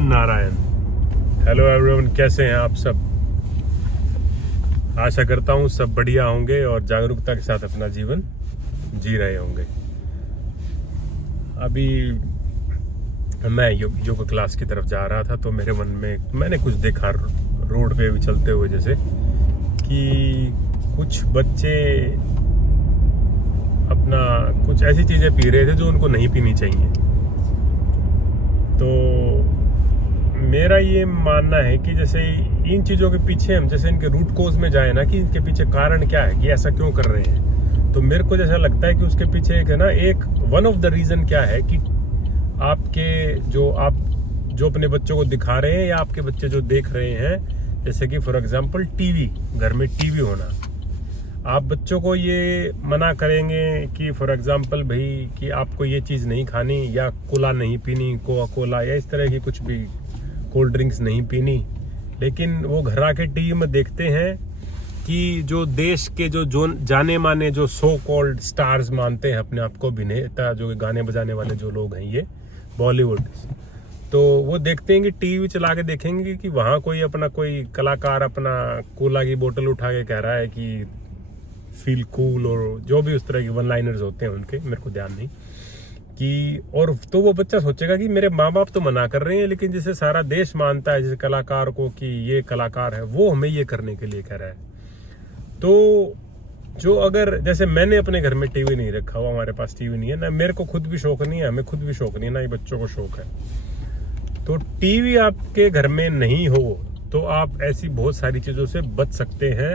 Shriman Narayan. Hello everyone, कैसे हैं आप सब? आशा करता हूँ सब बढ़िया होंगे और जागरूकता के साथ अपना जीवन जी रहे होंगे। अभी मैं योगा क्लास की तरफ जा रहा था तो मेरे मन में मैंने कुछ देखा रोड पे भी चलते हुए, जैसे कि कुछ बच्चे अपना कुछ ऐसी चीज़ें पी रहे थे जो उनको नहीं पीनी चाहिए। तो मेरा ये मानना है कि जैसे इन चीज़ों के पीछे हम जैसे इनके रूट कोज में जाए ना, कि इनके पीछे कारण क्या है, कि ऐसा क्यों कर रहे हैं, तो मेरे को जैसा लगता है कि उसके पीछे एक है ना, एक वन ऑफ द रीज़न क्या है कि आपके जो अपने बच्चों को दिखा रहे हैं या आपके बच्चे जो देख रहे हैं, जैसे कि फॉर एग्जांपल टीवी, घर में टीवी होना। आप बच्चों को ये मना करेंगे कि फॉर एग्जांपल भाई कि आपको ये चीज़ नहीं खानी या कोला नहीं पीनी, कोका कोला या इस तरह की कुछ भी कोल्ड ड्रिंक्स नहीं पीनी, लेकिन वो घर आके टीवी में देखते हैं कि जो देश के जो जाने माने जो सो कॉल्ड स्टार्स मानते हैं अपने आप को, अभिनेता, जो गाने बजाने वाले जो लोग हैं, ये बॉलीवुड, तो वो देखते हैं कि टीवी चला के देखेंगे कि वहाँ कोई कलाकार अपना कोला की बोतल उठा के कह रहा है कि फील कूल, और जो भी उस तरह के वन लाइनर्स होते हैं उनके, मेरे को ध्यान नहीं कि, और तो वो बच्चा सोचेगा कि मेरे माँ बाप तो मना कर रहे हैं, लेकिन जिसे सारा देश मानता है, जिस कलाकार को कि ये कलाकार है, वो हमें ये करने के लिए कह रहा है। तो जो अगर जैसे मैंने अपने घर में टीवी नहीं रखा हुआ, हमारे पास टीवी नहीं है ना, मेरे को खुद भी शौक नहीं है, हमें खुद भी शौक नहीं है ना, ये बच्चों को शौक है। तो टीवी आपके घर में नहीं हो तो आप ऐसी बहुत सारी चीज़ों से बच सकते हैं,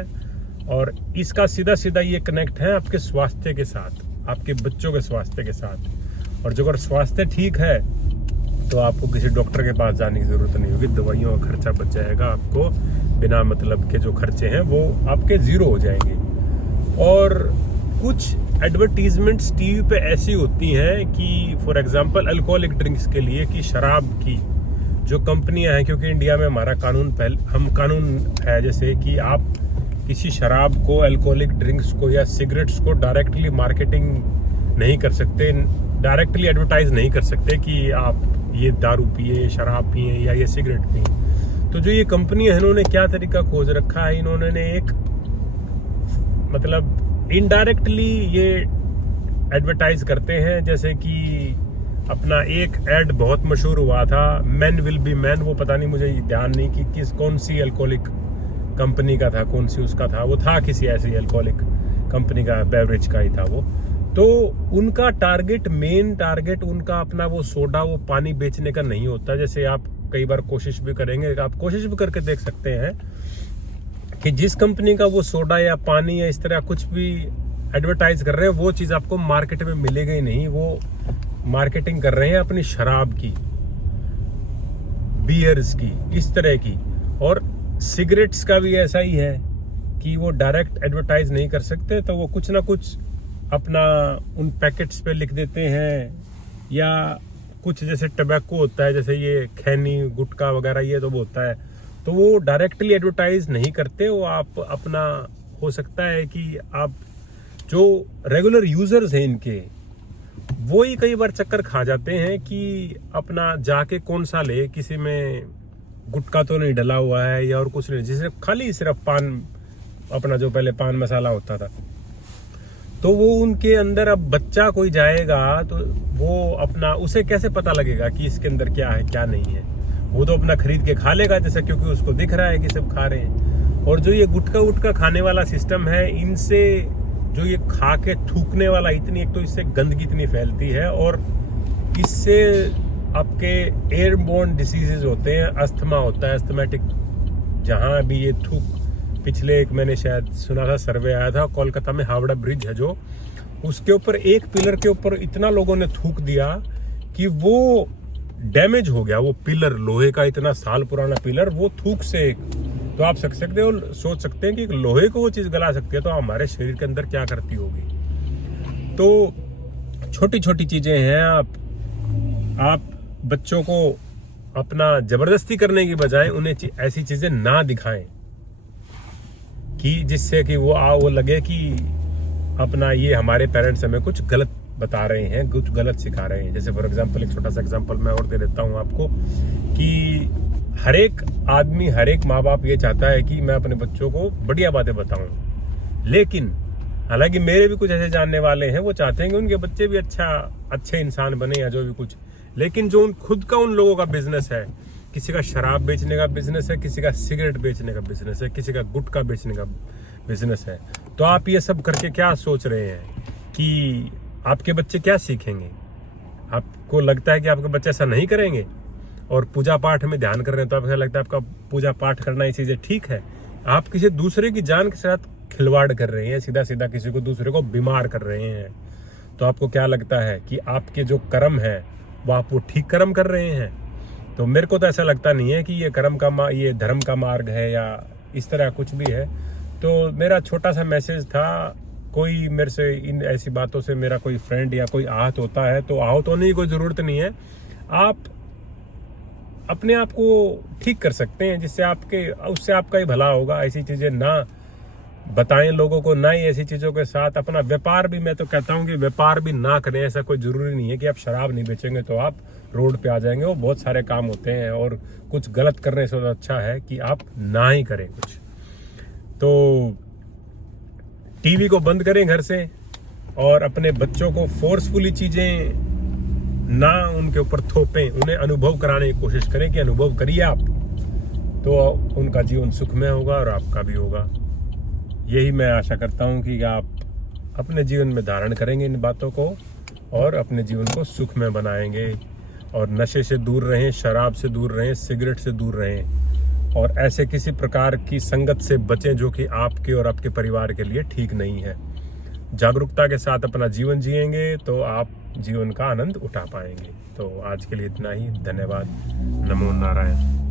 और इसका सीधा सीधा ये कनेक्ट है आपके स्वास्थ्य के साथ, आपके बच्चों के स्वास्थ्य के साथ। और जो अगर स्वास्थ्य ठीक है तो आपको किसी डॉक्टर के पास जाने की ज़रूरत नहीं होगी, दवाइयों का खर्चा बच जाएगा, आपको बिना मतलब के जो खर्चे हैं वो आपके ज़ीरो हो जाएंगे। और कुछ एडवर्टीजमेंट्स टीवी पे ऐसी होती हैं कि फॉर एग्जांपल अल्कोहलिक ड्रिंक्स के लिए, कि शराब की जो कंपनियां हैं, क्योंकि इंडिया में हमारा कानून है जैसे कि आप किसी शराब को, अल्कोहलिक ड्रिंक्स को या सिगरेट्स को डायरेक्टली मार्केटिंग नहीं कर सकते, डायरेक्टली एडवर्टाइज नहीं कर सकते कि आप ये दारू पिए, शराब पिए या ये सिगरेट पिए। तो जो ये कंपनी है, इन्होंने क्या तरीका खोज रखा है, इन्होंने एक मतलब इनडायरेक्टली ये एडवर्टाइज करते हैं। जैसे कि अपना एक एड बहुत मशहूर हुआ था, मैन विल बी मैन, वो पता नहीं, मुझे ध्यान नहीं कि कौन सी अल्कोहलिक कंपनी का था, कौन सी उसका था, वो था किसी ऐसी अल्कोहलिक कंपनी का, बेवरेज का ही था वो। तो उनका मेन टारगेट उनका अपना वो सोडा, वो पानी बेचने का नहीं होता। जैसे आप कई बार कोशिश भी करेंगे, आप कोशिश भी करके देख सकते हैं कि जिस कंपनी का वो सोडा या पानी या इस तरह कुछ भी एडवर्टाइज कर रहे हैं, वो चीज़ आपको मार्केट में मिलेगा ही नहीं। वो मार्केटिंग कर रहे हैं अपनी शराब की, बियर्स की, इस तरह की। और सिगरेट्स का भी ऐसा ही है कि वो डायरेक्ट एडवर्टाइज नहीं कर सकते, तो वो कुछ ना कुछ अपना उन पैकेट्स पे लिख देते हैं, या कुछ जैसे टबैको होता है, जैसे ये खैनी, गुटखा वगैरह, ये तो होता है, तो वो डायरेक्टली एडवर्टाइज नहीं करते। वो आप अपना, हो सकता है कि आप जो रेगुलर यूजर्स हैं इनके, वो ही कई बार चक्कर खा जाते हैं कि अपना जाके कौन सा ले, किसी में गुटखा तो नहीं डला हुआ है या और कुछ नहीं, जिसे खाली सिर्फ पान, अपना जो पहले पान मसाला होता था, तो वो उनके अंदर, अब बच्चा कोई जाएगा तो वो अपना, उसे कैसे पता लगेगा कि इसके अंदर क्या है क्या नहीं है, वो तो अपना खरीद के खा लेगा जैसे, क्योंकि उसको दिख रहा है कि सब खा रहे हैं। और जो ये गुटखा खाने वाला सिस्टम है, इनसे जो ये खा के थूकने वाला, इतनी, एक तो इससे गंदगी इतनी फैलती है, और इससे आपके एयरबोर्न डिसीजेज होते हैं, अस्थमा होता है, अस्थमेटिक, जहाँ भी ये थूक, पिछले एक मैंने शायद सुना था, सर्वे आया था कोलकाता में, हावड़ा ब्रिज है जो, उसके ऊपर एक पिलर के ऊपर इतना लोगों ने थूक दिया कि वो डैमेज हो गया, वो पिलर, लोहे का इतना साल पुराना पिलर, वो थूक से। तो आप सोच सकते हैं कि लोहे को वो चीज़ गला सकती है, तो हमारे शरीर के अंदर क्या करती होगी। तो छोटी छोटी चीज़ें हैं, आप बच्चों को अपना जबरदस्ती करने की बजाय उन्हें ऐसी चीज़ें ना दिखाएं कि जिससे कि वो लगे कि अपना ये हमारे पेरेंट्स हमें कुछ गलत बता रहे हैं, कुछ गलत सिखा रहे हैं। जैसे फॉर एग्जांपल एक छोटा सा एग्जांपल मैं और दे देता हूँ आपको कि हर एक आदमी, हर एक माँ बाप ये चाहता है कि मैं अपने बच्चों को बढ़िया बातें बताऊं, लेकिन हालांकि मेरे भी कुछ ऐसे जानने वाले हैं, वो चाहते हैं कि उनके बच्चे भी अच्छे इंसान बने या जो भी कुछ, लेकिन जो खुद का उन लोगों का बिजनेस है, किसी का शराब बेचने का बिजनेस है, किसी का सिगरेट बेचने का बिजनेस है, किसी का गुटखा बेचने का बिजनेस है, तो आप ये सब करके क्या सोच रहे हैं कि आपके बच्चे क्या सीखेंगे? आपको लगता है कि आपके बच्चे ऐसा नहीं करेंगे और पूजा पाठ में ध्यान कर रहे हैं, तो आपको लगता है आपका पूजा पाठ करना ये चीजें ठीक है? आप किसी दूसरे की जान के साथ खिलवाड़ कर रहे हैं, सीधा सीधा किसी को, दूसरे को बीमार कर रहे हैं। तो आपको क्या लगता है कि आपके जो कर्म है वो आप वो ठीक कर्म कर रहे हैं? तो मेरे को तो ऐसा लगता नहीं है कि ये धर्म का मार्ग है या इस तरह कुछ भी है। तो मेरा छोटा सा मैसेज था, कोई मेरे से इन ऐसी बातों से मेरा कोई फ्रेंड या कोई आहत होता है तो आहत होने की कोई ज़रूरत नहीं है। आप अपने आप को ठीक कर सकते हैं, जिससे उससे आपका ही भला होगा। ऐसी चीज़ें ना बताएं लोगों को, ना ही ऐसी चीज़ों के साथ अपना व्यापार भी, मैं तो कहता हूं कि व्यापार भी ना करें। ऐसा कोई ज़रूरी नहीं है कि आप शराब नहीं बेचेंगे तो आप रोड पे आ जाएंगे। वो बहुत सारे काम होते हैं और कुछ गलत करने से अच्छा है कि आप ना ही करें कुछ। तो टीवी को बंद करें घर से और अपने बच्चों को फोर्सफुली चीज़ें ना उनके ऊपर थोपें, उन्हें अनुभव कराने की कोशिश करें कि अनुभव करिए आप, तो उनका जीवन सुखमय होगा और आपका भी होगा। यही मैं आशा करता हूं कि आप अपने जीवन में धारण करेंगे इन बातों को और अपने जीवन को सुखमय बनाएंगे। और नशे से दूर रहें, शराब से दूर रहें, सिगरेट से दूर रहें और ऐसे किसी प्रकार की संगत से बचें जो कि आपके और आपके परिवार के लिए ठीक नहीं है। जागरूकता के साथ अपना जीवन जिएंगे तो आप जीवन का आनंद उठा पाएंगे। तो आज के लिए इतना ही। धन्यवाद। नमो नारायण।